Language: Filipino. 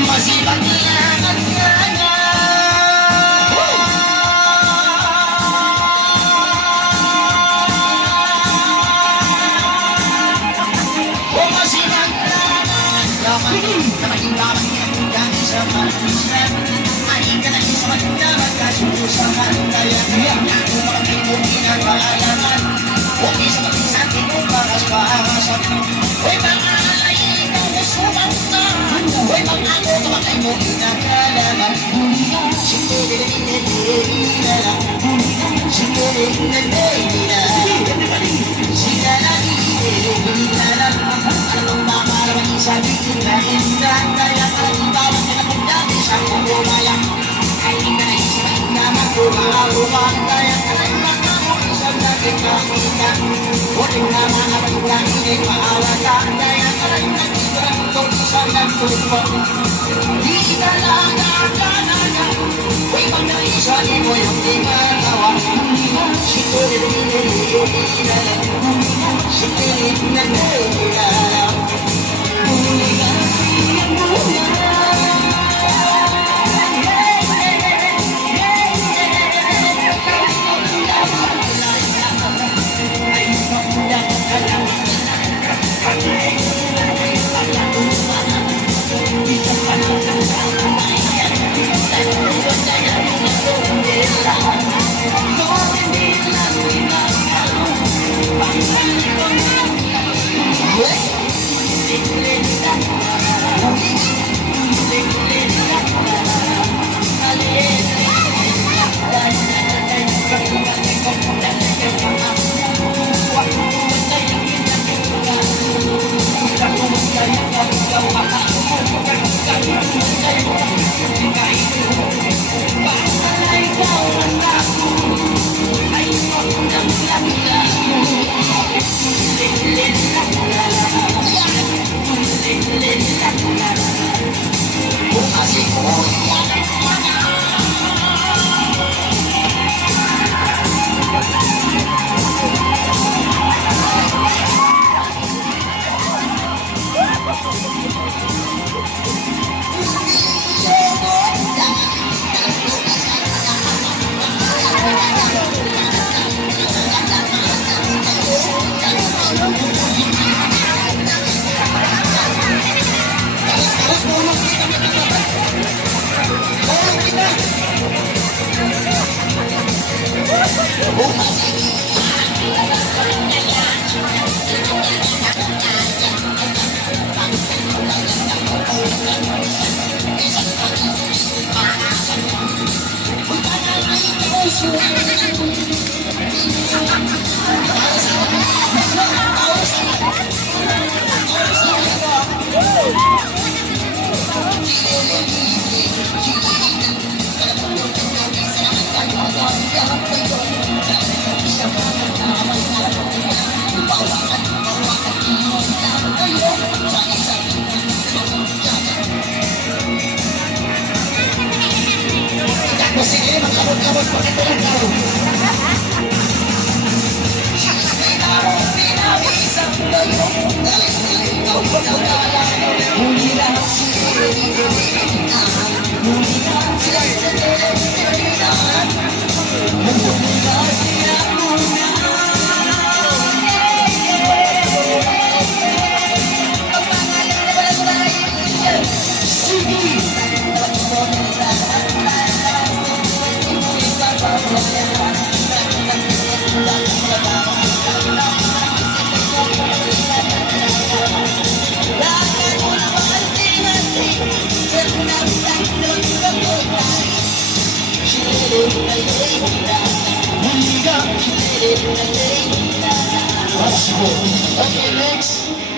Masipag niya ang kanya. O masipag naman yan dahil sa pag-isip. Mahiga na isa magdaman kasusahan. Kaya ako makapagpong ginagaalaman. Huwag isa mag-isa tinong pakas-pahasan. Uy mga alay, ikaw na sumanta. Uy mga ako kamakay mo ginagaalaman. Sabihin na hindi kaya kalimbawan na napagdami sa kumulaya. Ay hindi ka naisipin na magkumakuman. Kaya kalimbawan na mo isang laging makita. Huling na mga pagdami ay maawata. Kaya kalimbawan dito lang ito isang nagtuwa. Di talaga talaga. Uy pag naisali mo yung di magawa. Sikulit na nagdala. Sige, magkabot-kabot pa ito lang daw. Pinawisang layo, galing-galing ikaw pa na wala. Huli lang siya, huli lang siya, huli lang siya, muna. Pagpangalan na wala tayo. Sige! Okay, next.